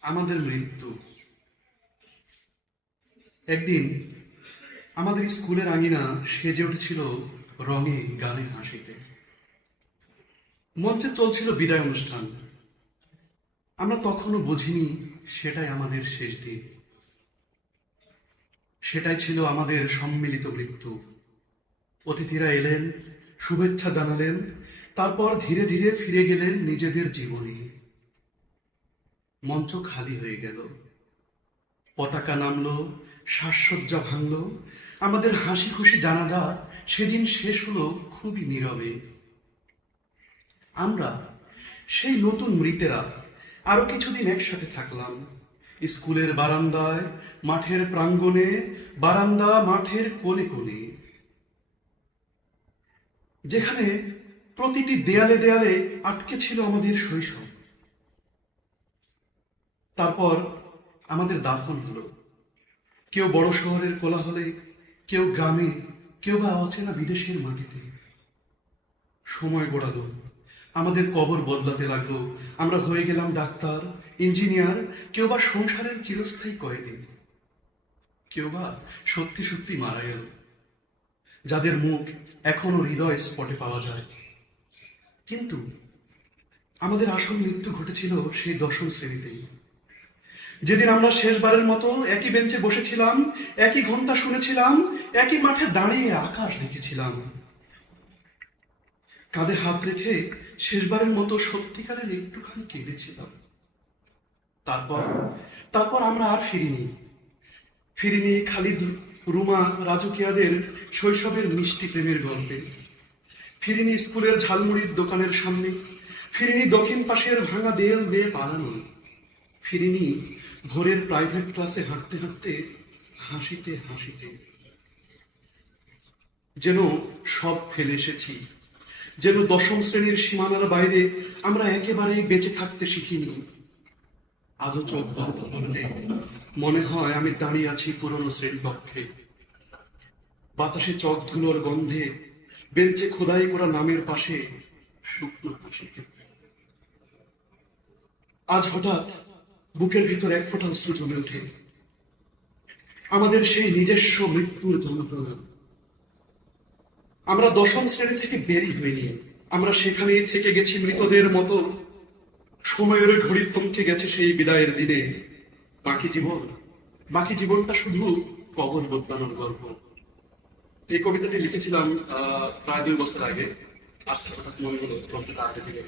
আমাদের মৃত্যু। একদিন আমাদের স্কুলের আঙিনা সেজে উঠেছিল রঙে গানে হাসিতে। মঞ্চে চলছিল বিদায় অনুষ্ঠান। আমরা তখনও বুঝিনি সেটাই আমাদের শেষ দিন। সেটাই ছিল আমাদের সম্মিলিত মৃত্যু। অতিথিরা এলেন, শুভেচ্ছা জানালেন, তারপর ধীরে ধীরে ফিরে গেলেন নিজেদের জীবনে। মঞ্চ খালি হয়ে গেল। পতাকা নামলো, সাজসজ্জা ভাঙলো। আমাদের হাসি খুশি জানাজা সেদিন শেষ হলো খুবই নীরবে। আমরা, সেই নতুন মৃতেরা, আরও কিছুদিন একসাথে থাকলাম। স্কুলের বারান্দায়, মাঠের প্রাঙ্গণে, বারান্দা মাঠের কোণে কোণে। যেখানে প্রতিটি দেয়ালে দেয়ালে আটকে ছিল আমাদের শৈশব। তারপর আমাদের দাফন হলো। কেউ বড় শহরের কোলাহলে, কেউ গ্রামে, কেউ বা অচেনা বিদেশের মাটিতে। সময় গড়ালো। আমাদের কবর বদলাতে লাগল। আমরা হয়ে গেলাম ডাক্তার, ইঞ্জিনিয়ার, কেউ বা সংসারের চিরস্থায়ী কয়েদি। কেউ বা সত্যি সত্যি মারা গেল। যাদের মুখ এখনও হৃদয় স্পটে পাওয়া যায়। কিন্তু আমাদের আসল মৃত্যু ঘটেছিল সেই দশম শ্রেণীতেই। যেদিন আমরা শেষবারের মতো একই বেঞ্চে বসেছিলাম, একই ঘণ্টা শুনেছিলাম, একই মাঠে দাঁড়িয়ে আকাশ দেখেছিলাম। কাঁধে হাত রেখে শেষবারের মতো সত্যিকারের একটুখানি কেঁদেছিলাম। তারপর তারপর আমরা আর ফিরিনি। ফিরিনি খালিদ, রুমা রাজুকিয়াদের শৈশবের মিষ্টি প্রেমের গল্পে। ফিরিনি স্কুলের ঝালমুড়ির দোকানের সামনে। ফিরিনি দক্ষিণ পাশের ভাঙা দেয়াল বেয়ে পালানো। ফিরিনি ভোরের প্রাইভেট ক্লাসে হাঁটতে হাঁটতে, হাসিতে হাসিতে যেন সব ফেলে এসেছি। যেন দশম শ্রেণির সীমানার বাইরে আমরা একেবারেই বেঁচে থাকতে শিখিনি। আজও চোখ বন্ধ করলে মনে হয় আমি দাঁড়িয়ে আছি পুরনো শ্রেণীকক্ষে বাতাসে চক ধুলোর গন্ধে, বেঞ্চে খোদাই করা নামের পাশে শুকনো হাসিতে। আজ হঠাৎ বুকের ভিতর এক ফোঁটা অশ্রু জমে ওঠে। আমাদের সেই নিজস্ব মৃত্যুর যন্ত্রণা আমরা দশম শ্রেণি থেকে বেরি হইনি। আমরা সেখানেই থেকে গেছি মৃতদের মতো। সময়ের ঘড়ি থমকে গেছে সেই বিদায়ের দিনে। বাকি জীবন, বাকি জীবনটা শুধু কবর বদলানোর গল্প। এই কবিতাটি লিখেছিলাম প্রায় দুই বছর আগে। আজকে হঠাৎ মনে হলো কবিতাটা আগে থেকে।